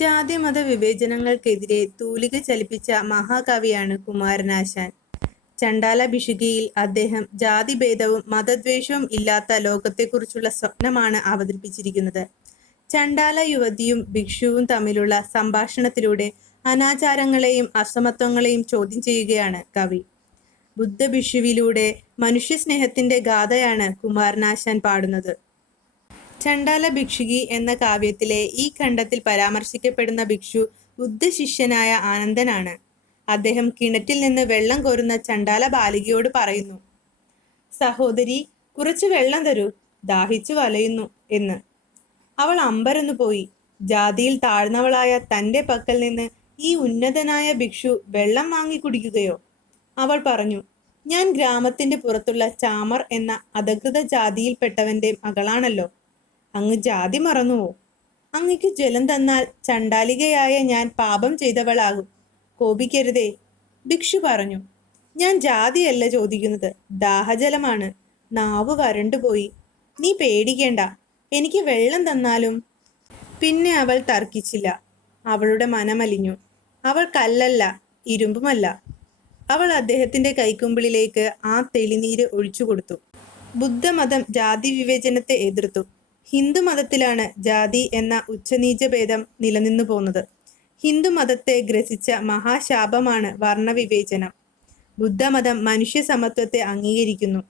ജാതിമത വിവേചനങ്ങൾക്കെതിരെ തൂലിക ചലിപ്പിച്ച മഹാകവിയാണ് കുമാരനാശാൻ. ചണ്ഡാല ഭിഷുകിയിൽ അദ്ദേഹം ജാതിഭേദവും മതദ്വേഷവും ഇല്ലാത്ത ലോകത്തെക്കുറിച്ചുള്ള സ്വപ്നമാണ് അവതരിപ്പിച്ചിരിക്കുന്നത്. ചണ്ഡാല യുവതിയും ഭിക്ഷുവും തമ്മിലുള്ള സംഭാഷണത്തിലൂടെ അനാചാരങ്ങളെയും അസമത്വങ്ങളെയും ചോദ്യം ചെയ്യുകയാണ് കവി. ബുദ്ധഭിക്ഷുവിലൂടെ മനുഷ്യസ്നേഹത്തിന്റെ ഗാഥയാണ് കുമാരനാശാൻ പാടുന്നത്. ചണ്ഡാല ഭിക്ഷുകി എന്ന കാവ്യത്തിലെ ഈ ഖണ്ഡത്തിൽ പരാമർശിക്കപ്പെടുന്ന ഭിക്ഷു ബുദ്ധശിഷ്യനായ ആനന്ദനാണ്. അദ്ദേഹം കിണറ്റിൽ നിന്ന് വെള്ളം കോരുന്ന ചണ്ഡാല ബാലികയോട് പറയുന്നു, സഹോദരി, കുറച്ചു വെള്ളം തരൂ, ദാഹിച്ചു വലയുന്നു എന്ന്. അവൾ അമ്പരന്നു പോയി. ജാതിയിൽ താഴ്ന്നവളായ തൻ്റെ പക്കൽ നിന്ന് ഈ ഉന്നതനായ ഭിക്ഷു വെള്ളം വാങ്ങി കുടിക്കുകയോ? അവൾ പറഞ്ഞു, ഞാൻ ഗ്രാമത്തിന്റെ പുറത്തുള്ള ചാമർ എന്ന അധകൃത ജാതിയിൽപ്പെട്ടവന്റെ മകളാണല്ലോ. അങ്ങ് ജാതി മറന്നുവോ? അങ്ങക്ക് ജലം തന്നാൽ ചണ്ഡാലികയായ ഞാൻ പാപം ചെയ്തവളാകും. കോപിക്കരുതേ. ഭിക്ഷു പറഞ്ഞു, ഞാൻ ജാതിയല്ല ചോദിക്കുന്നത്, ദാഹജലമാണ്. നാവ് വരണ്ടുപോയി. നീ പേടിക്കേണ്ട, എനിക്ക് വെള്ളം തന്നാലും. പിന്നെ അവൾ തർക്കിച്ചില്ല. അവളുടെ മനമലിഞ്ഞു. അവൾ കല്ലല്ല, ഇരുമ്പുമല്ല. അവൾ അദ്ദേഹത്തിന്റെ കൈക്കുമ്പിളിലേക്ക് ആ തെളിനീര് ഒഴിച്ചു കൊടുത്തു. ബുദ്ധമതം ജാതി വിവേചനത്തെ എതിർത്തു. ഹിന്ദു മതത്തിലാണ് ജാതി എന്ന ഉച്ചനീചഭേദം നിലനിന്നു പോന്നത്. ഹിന്ദു മതത്തെ ഗ്രസിച്ച മഹാശാപമാണ് വർണ്ണവിവേചനം. ബുദ്ധമതം മനുഷ്യ സമത്വത്തെ അംഗീകരിക്കുന്നു.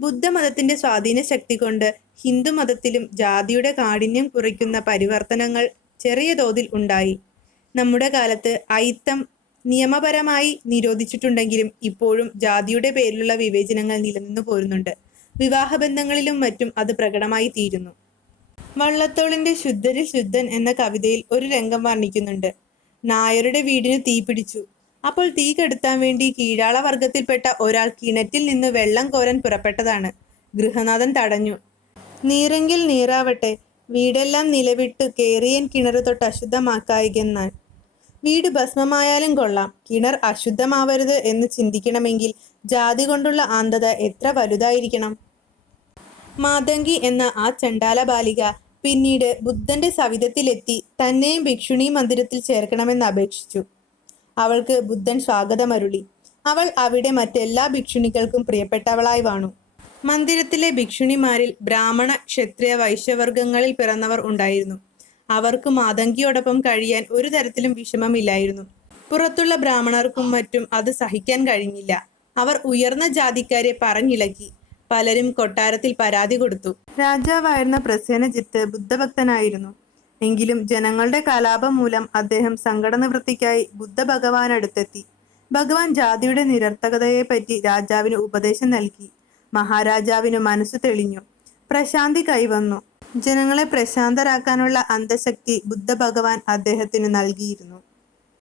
ബുദ്ധമതത്തിന്റെ സ്വാധീന ശക്തി കൊണ്ട് ഹിന്ദുമതത്തിലും ജാതിയുടെ കാഠിന്യം കുറയ്ക്കുന്ന പരിവർത്തനങ്ങൾ ചെറിയ തോതിൽ ഉണ്ടായി. നമ്മുടെ കാലത്ത് അയിത്തം നിയമപരമായി നിരോധിച്ചിട്ടുണ്ടെങ്കിലും ഇപ്പോഴും ജാതിയുടെ പേരിലുള്ള വിവേചനങ്ങൾ നിലനിന്നു പോരുന്നുണ്ട്. വിവാഹബന്ധങ്ങളിലും മറ്റും അത് പ്രകടമായി തീരുന്നു. വള്ളത്തോളിന്റെ ശുദ്ധരിൽ ശുദ്ധൻ എന്ന കവിതയിൽ ഒരു രംഗം വർണ്ണിക്കുന്നുണ്ട്. നായരുടെ വീടിന് തീ പിടിച്ചു. അപ്പോൾ തീ കെടുത്താൻ വേണ്ടി കീഴാള വർഗത്തിൽപ്പെട്ട ഒരാൾ കിണറ്റിൽ നിന്ന് വെള്ളം കോരാൻ പുറപ്പെട്ടതാണ്. ഗൃഹനാഥൻ തടഞ്ഞു. നീരെങ്കിൽ നീറാവട്ടെ, വീടെല്ലാം നിലവിട്ടു കേറിയൻ കിണറ് തൊട്ട് അശുദ്ധമാക്കായികെന്നാൻ. വീട് ഭസ്മമായാലും കൊള്ളാം, കിണർ അശുദ്ധമാവരുത് എന്ന് ചിന്തിക്കണമെങ്കിൽ ജാതി കൊണ്ടുള്ള അന്ധത എത്ര വലുതായിരിക്കണം. മാതങ്കി എന്ന ആ ചണ്ഡാല ബാലിക പിന്നീട് ബുദ്ധന്റെ സവിധത്തിലെത്തി തന്നെയും ഭിക്ഷുണി മന്ദിരത്തിൽ ചേർക്കണമെന്ന് അപേക്ഷിച്ചു. അവൾക്ക് ബുദ്ധൻ സ്വാഗതമരുളി. അവൾ അവിടെ മറ്റെല്ലാ ഭിക്ഷുണികൾക്കും പ്രിയപ്പെട്ടവളായി വാണു. മന്ദിരത്തിലെ ഭിക്ഷുണിമാരിൽ ബ്രാഹ്മണ, ക്ഷത്രിയ, വൈശ്യവർഗങ്ങളിൽ പിറന്നവർ ഉണ്ടായിരുന്നു. അവർക്ക് മാതങ്കിയോടൊപ്പം കഴിയാൻ ഒരു തരത്തിലും വിഷമമില്ലായിരുന്നു. പുറത്തുള്ള ബ്രാഹ്മണർക്കും മറ്റും അത് സഹിക്കാൻ കഴിഞ്ഞില്ല. അവർ ഉയർന്ന ജാതിക്കാരെ പറഞ്ഞിളക്കി. പലരും കൊട്ടാരത്തിൽ പരാതി കൊടുത്തു. രാജാവായിരുന്ന പ്രസേനജിത്ത് ബുദ്ധഭക്തനായിരുന്നു. എങ്കിലും ജനങ്ങളുടെ കലാപം മൂലം അദ്ദേഹം സങ്കടനിവൃത്തിക്കായി ബുദ്ധ ഭഗവാനടുത്തെത്തി. ഭഗവാൻ ജാതിയുടെ നിരർത്ഥകതയെപ്പറ്റി രാജാവിന് ഉപദേശം നൽകി. മഹാരാജാവിന് മനസ്സു തെളിഞ്ഞു. പ്രശാന്തി കൈവന്നു. ജനങ്ങളെ പ്രശാന്തരാക്കാനുള്ള അന്തശക്തി ബുദ്ധ ഭഗവാൻ അദ്ദേഹത്തിന് നൽകിയിരുന്നു.